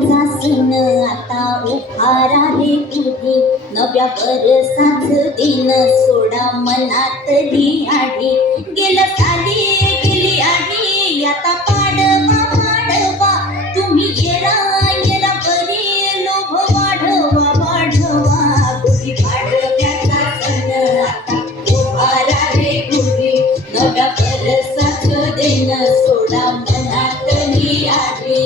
त्याचा सण आता उभारा रे पुढे, नव्या बरसाच दिन सोडा मनातली आढी. गेलं साली गेली आधी, आता पाडवा पाडवा, तुम्ही येरा येरा बरी लोभ वाढवा वाढवा. गुढी पाडव्याचा सण आता उभारा रे पुढे, नव्या बरसाच दिन सोडा मनातली आढी.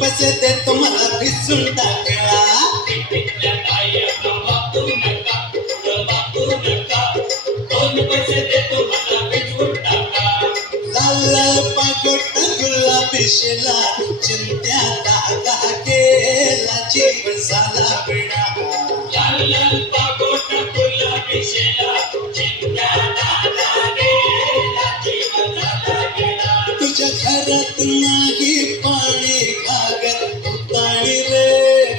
पैसे देतो मला भिसून टाकला. लाल पागोट गुलाबी शेला, चिंत्या दागा केला जीव झाला विणा. लाल पागोट गुलाबी शेला, चिंत्या दागा केला जीव झाला विणा. तुझ्या घरात नाही पाणी घागत उताणी रे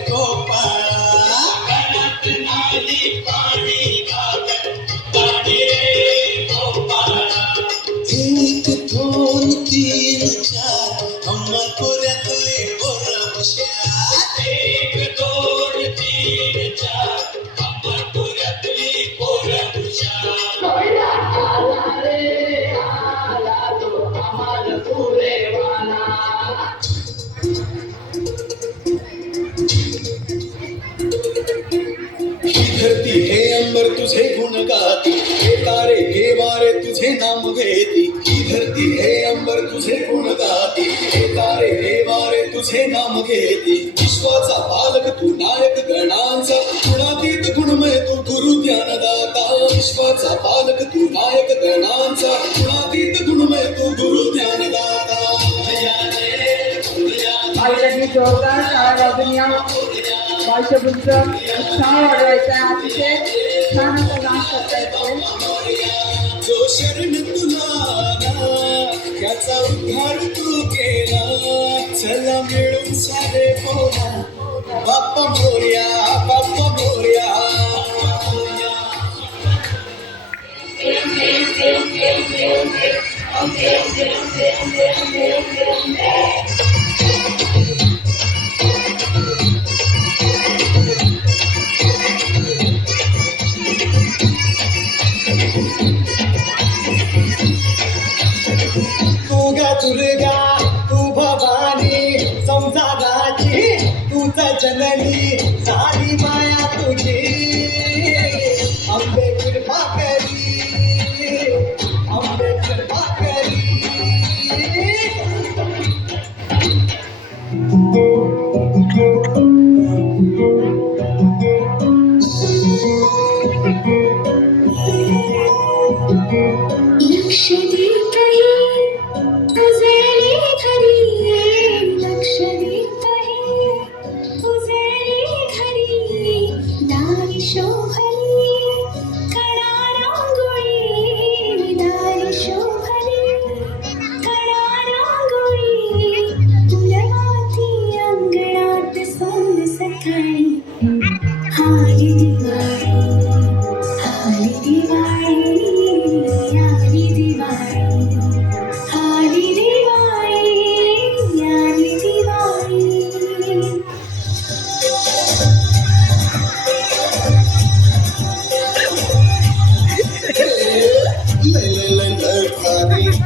गोपाळा. घरात नाही पाणी घागत उताणी रे गोपाळा. एक दोन तीन चार अम्मापुऱ्यातली पोरं हुशार. एक दोन तीन चार अम्मापुऱ्यातली पोरं हुशार. धरती हे अंबर तुझे गुण गाती, हे तारे हे वारे तुझे नाम घेती. ही धरती हे अंबर तुझे गुण गाती, हे तारे हे वारे तुझे नाम घेती. विश्वाचा पालक तू नायक गणांचा, गुणातीत गुणमय तू गुरु ज्ञानदाता. विश्वाचा पालक तू नायक गणांचा, गुणातीत गुणमय तू गुरु ज्ञानदाता. जोरदार टाळ्या वाजून या बालशब्दीचा उत्साह वाढवायचा. अतिशय छान असं डान्स करता येतो. जो शरण तुला त्याचा उद्धार तू केला. चला मिळून सारे बोला, बाप्पा मोरया बाप्पा मोरया. दुर्गा तू भवानी संसाराची तूच जननी सारी माया तुझी. अंबे कृपा करी, अंबे कृपा करी.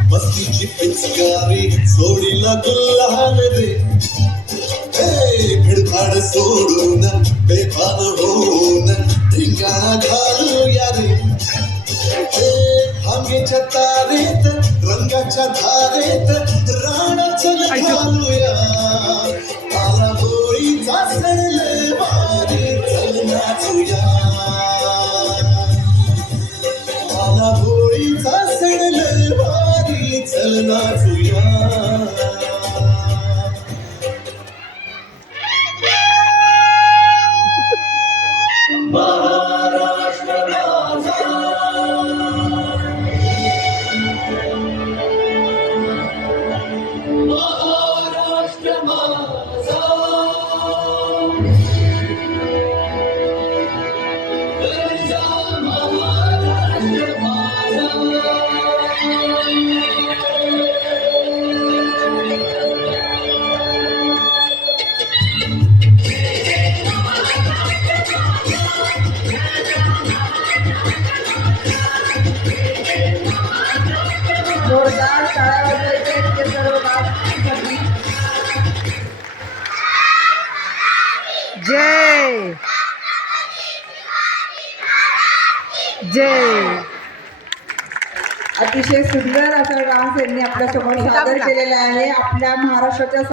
मस्तीची पिचकारी सोडीला गुल्हान रे हे भिडभाड सोडून बेभान होऊन धिंगाणा घालूया रे हे भांगेच्या तारेत रंगाच्या धारेत राणाचं घालूया आला होळीचा सण वारी चल नाचूया आला होळीचा सण वारी चल नाचूया जोरदार टाळ्या वाजवायच्या इतके सर्व गावासाठी. जय जय. अतिशय सुंदर असा डान्स यांनी आपल्यासमोर सादर केलेला आहे. आपल्या महाराष्ट्राच्या